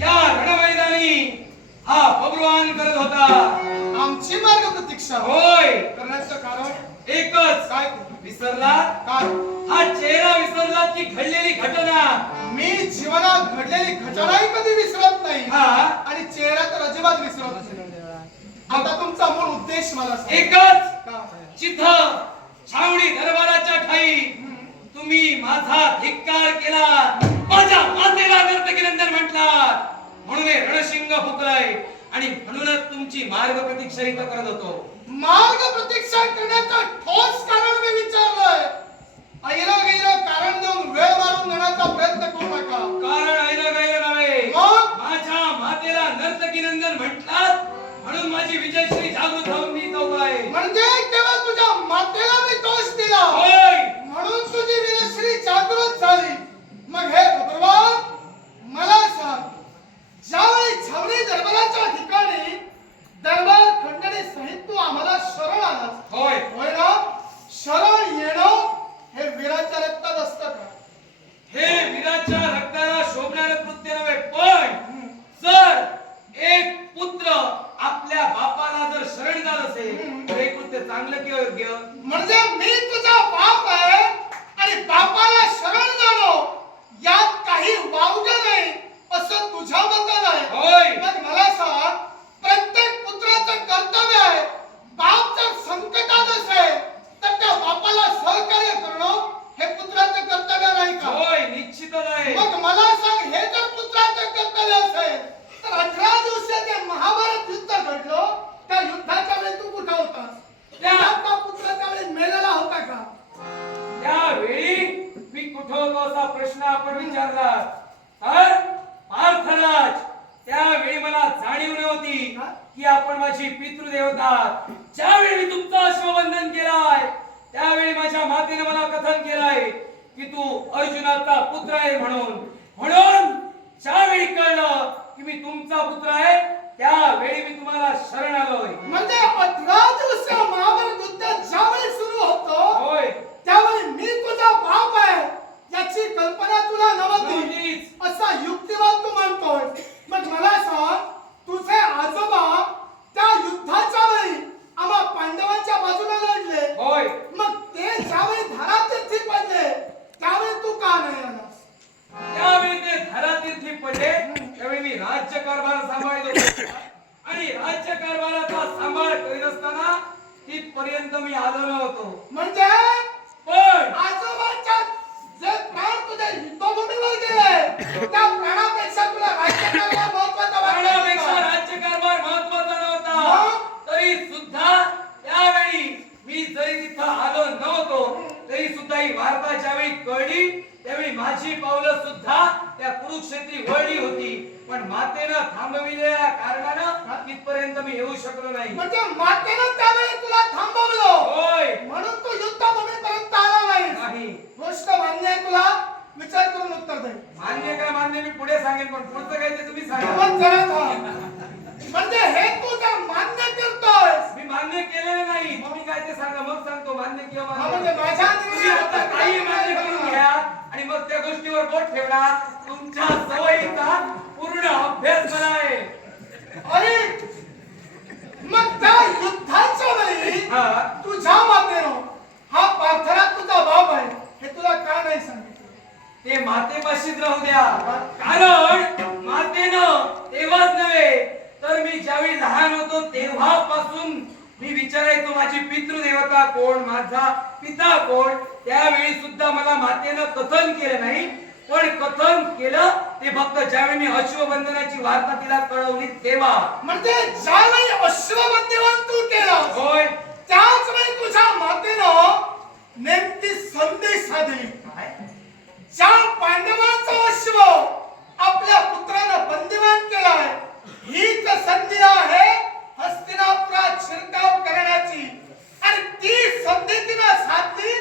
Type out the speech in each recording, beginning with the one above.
या रणमैदानी हा बब्रुवान करत होता. आमची मार्ग प्रतीक्षा होय. करण्याचं कारण? एकच. काय? विसरला? काय? हा चेहरा विसरला की घडलेली घटना. मी जीवनात घडलेली घटनाही कधी विसरत नाही. हा. आणि चेहरा तर अजिबात विसरत नाही. आता तुमचा मूळ उद्देश मला सांगा. एकच. काय? चिथ छावणी दरबाराच्या ठाई तुम्ही माझा धिक्कार केला. माझ्या मातेला नर्तकीनंदन म्हटला म्हणून रणशिंग फुकलय आणि म्हणूनच तुमची मार्ग प्रतीक्षा इथं करत होतो. मार्ग प्रतीक्षा करण्याचं ठोस कारण मी विचारलंय. ऐरा गैरा कारण देऊन वेळ मारून घेण्याचा प्रयत्न करू नका. कारण ऐन गैर नव्हे माझ्या मातेला नर्तकीनंदन म्हटलात म्हणून माझी विजयश्री जागृत होऊन मी इथं उभा आहे म्हणजे केवळ तुझ्या मातेला मी दोष दिला होय म्हणून तुझी विनश्री जागृत झाली मग हे भगवान मला सांग ज्यावेळी छावणी दरबाराच्या ठिकाणी दरबार खंडणी सहित तू आम्हाला शरण आलास होय होय ना शरण येणं हे वीराच्या रक्तात असतं का हे वीराच्या रक्ताला शोभणारं कृत्य नव्हे पण जर एक पुत्र आपल्या बापाला जर शरण जात असेल तर हे कृत्य चांगलं की योग्य म्हणजे मी तुझा बाप आहे आणि बापाला शरण जाणं यात काही वावगं नाही असं तुझ्या बद्दल आहे होय मग मला सांग प्रत्येक पुत्राचं कर्तव्य आहे बाप जर संकटात असेल तर त्या बापाला सहकार्य करणं हे पुत्राचं कर्तव्य नाही का होय निश्चितच आहे मग मला सांग हे जर पुत्राचं कर्तव्य असेल तर अठरा दिवसाचे महाभारत युद्ध घडलं त्या युद्धाच्या वेळी तू कुठं होतास त्या आपला पुत्र त्यावेळी मेलेला होता का त्यावेळी मी कुठं होतो असा प्रश्न आपण विचारला तर पार्थराज त्यावेळी मला जाणीव नव्हती की आपण माझी पितृदेवता ज्यावेळी मी तुमचं अश्वबंधन केलाय त्यावेळी माझ्या मातेने मला कथन केलंय की तू अर्जुनाचा पुत्र आहे म्हणून. म्हणून ज्यावेळी कळलं की मी तुमचा पुत्र आहे त्यावेळी मी तुम्हाला शरण थांबविलेल्या कारणानं तिथपर्यंत मी येऊ शकलो नाही. म्हणजे मातेनं त्यावेळी तुला थांबवलं. होय. म्हणून तू युद्धभूमीपर्यंत आला नाही. नाही. गोष्ट मान्य आहे तुला. विचार करून उत्तर दे. मान्य काय मान्य? मी पुढे सांगेन पण पुढचं काय ते तुम्ही सांगा. पण थांब. म्हणजे हे तू जर मान्य करतोयस मी मान्य केलेलं नाही. तुम्ही काय ते सांगा मग सांगतो मान्य किंवा म्हणजे माझ्या तुम्ही आता काही मान्य करून घ्या आणि मग त्या गोष्टीवर बोट ठेवणार. तुमच्या सवयीचा पूर्ण अभ्यास मला आहे अरे मग त्या युद्धाच्या वेळी हा. तुझ्या मातेनं हा पाथरा तुझा बाप आहे हे तुला का नाही सांगितलं? ते मातेपाशीच राहू द्या. कारण मातेनं तेव्हाच नव्हे तर मी ज्यावेळी लहान होतो तेव्हापासून मी विचारायचो माझी पितृदेवता कोण माझा पिता कोण? त्यावेळी सुद्धा मला मातेनं कथन केलं नाही. पण कथन केलं ते फक्त ज्यावेळी मी अश्वबंधनाची वार्ता तिला कळवली तेव्हा. म्हणजे ज्यावेळी अश्वबंदीवन तू केला होय. त्याच वेळी तुझ्या मातेनं नेमकी संधी साधली? ज्या पांडवांचा अश्व आपल्या पुत्रानं बंदिवान केलाय हीच संधी आहे हस्तिनापुरात शिरकाव करण्याची. आणि ती संधी तिनं साधली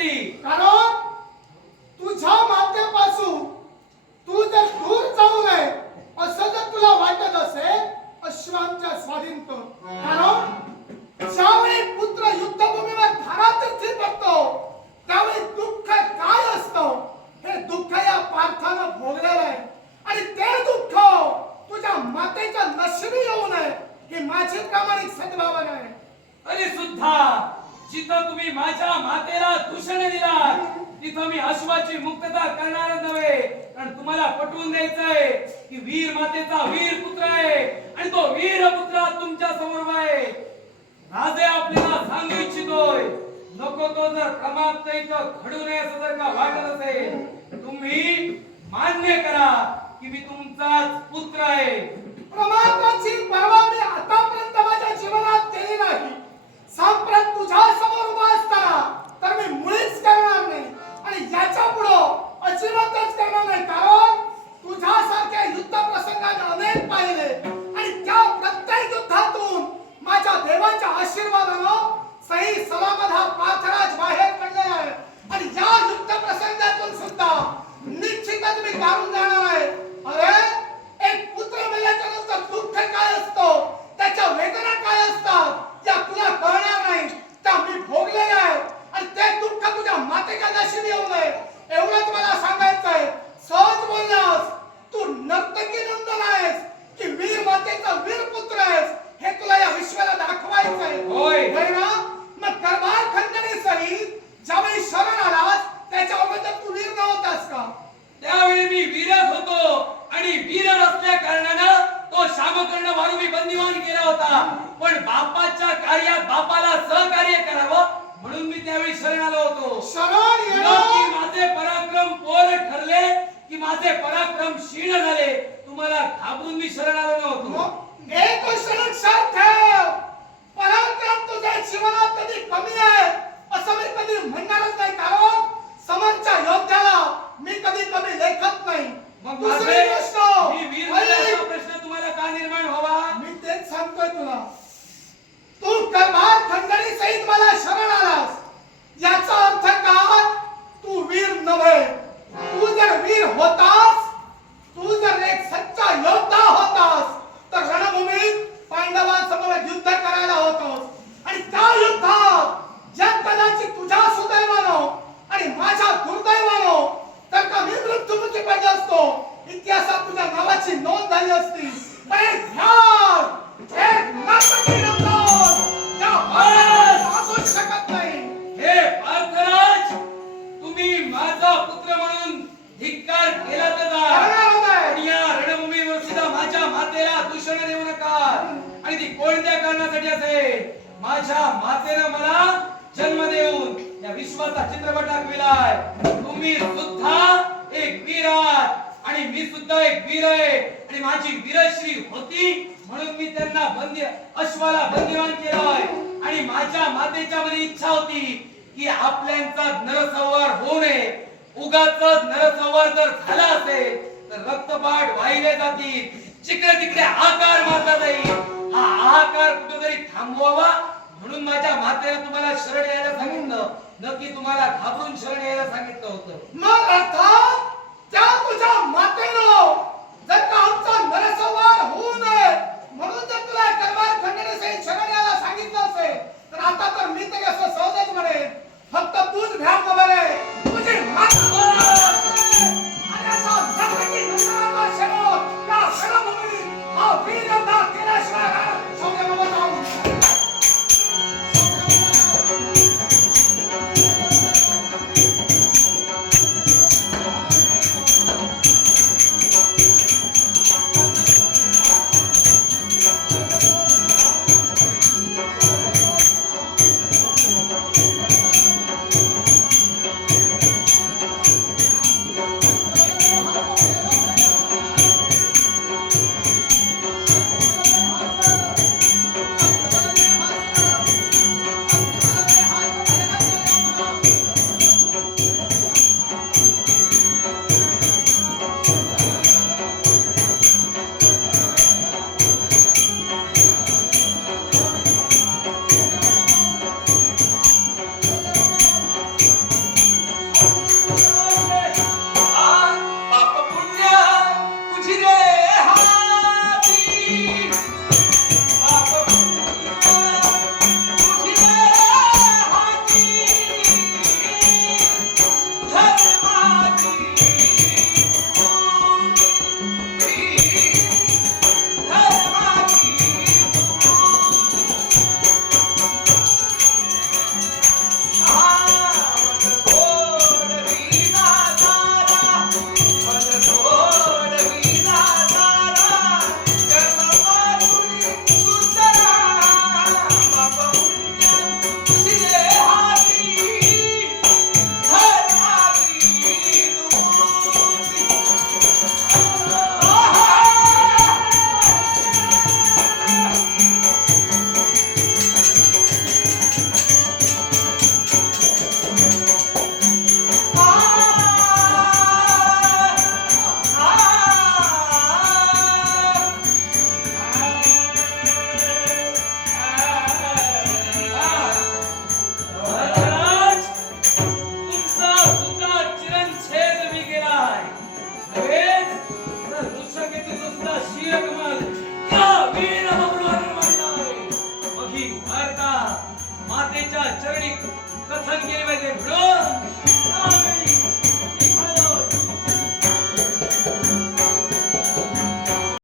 शकते कारण तुझ्या मातेपासून तू जर दूर जाऊ नये असं जर तुला वाटत असेल अश्वांच्या स्वाधीन कारण ज्यावेळी पुत्र युद्धभूमीवर धारातीर्थी पडतो त्यावेळी दुःख काय असतं? हे दुःख या पार्थानं भोगलेलं आहे. आणि ते दुःख तुझ्या मातेच्या नशिबी येऊ नये ही माझी प्रामाणिक सद्भावना आहे. तरी सुद्धा जिथं तुम्ही माझ्या मातेला दूषण दिला तिथं मी अश्वाची मुक्तता करणार नव्हे. कारण तुम्हाला पटवून द्यायचंय की वीर मातेचा वीर पुत्र आहे आणि तो वीर पुत्र तुमच्यासमोर आहे. राजे आपल्याला सांगू इच्छितोय नको तो जर कमात नाही तर घडू नये असं जर का वाटत सही सलामत हा पाथराज बाहेर पडलेला आहे आणि या युक्त प्रसंगातून सुद्धा निश्चितच मी काढून जाणार आहे. अरे एक पुत्र मिळाल्याच्या नंतर दुःख काय असतो? त्याच्या वेदना काय असतात? या तुला कळणार नाही. त्या मी भोगलेल्या आहे आणि ते दुःख तुझ्या मातेच्या नशिबी येऊन नये एवढंच मला सांगायचं आहे सहज बोललास तू नर्तकी नंदन आहेस की वीर मातेचा वीर पुत्र आहेस हे तुला या विश्वाला दाखवायचं आहे होय. होय ना मग करमार खंडणी सहित ज्यावेळी शरण आलास त्याच्या अगोदर तू वीर नव्हतास का त्यावेळी मी वीरच होतो आणि वीर असल्या कारणानं तो शामकर्ण मारून मी बंदिवान केला होता पण बापाच्या कार्यात बापाला सहकार्य करावं म्हणून मी त्यावेळी शरण आलो होतो शरण न येणं की माझे पराक्रम पोर ठरले की माझे पराक्रम क्षीण झाले तुम्हाला घाबरून मी शरण आलो नव्हतो. एक गोष्ट लक्षात ठेव पराक्रम तुझ्या जीवनात कधी कमी आहे असं मी कधी म्हणणारच नाही. कारण समोरच्या योद्ध्याला मी कधी कमी लेखत नाही. मग माझे मातेला दूषण देऊ नका. आणि ती कोणत्या कारणासाठी असेल? माझ्या मातेनं मला जन्म देऊन या विश्वाचा चित्रपट दाखविलाय. तुम्ही सुद्धा एक वीर आहात. आणि मी सुद्धा एक वीर आहे. आणि माझी वीरश्री होती म्हणून मी त्यांना बंदी अश्वाला बंदीवान केलाय. आणि माझ्या मातेच्या मध्ये इच्छा होती की आपल्यांचा नरसंहार होऊ नये. उगाच नरसंहार जर झाला असेल तर रक्तपात वाहिले जातील. तिकडे तिकडे आकार मारला जाईल. हा आकार कुठेतरी थांबवावा. म्हणून माझ्या मातेने तुम्हाला शरण यायला सांगितलं. नक्की तुम्हाला घाबरून शरण यायला सांगितलं होतं. मग अर्थात त्या तुझ्या मातेनं जर का आमचा नरसंहार होऊ नये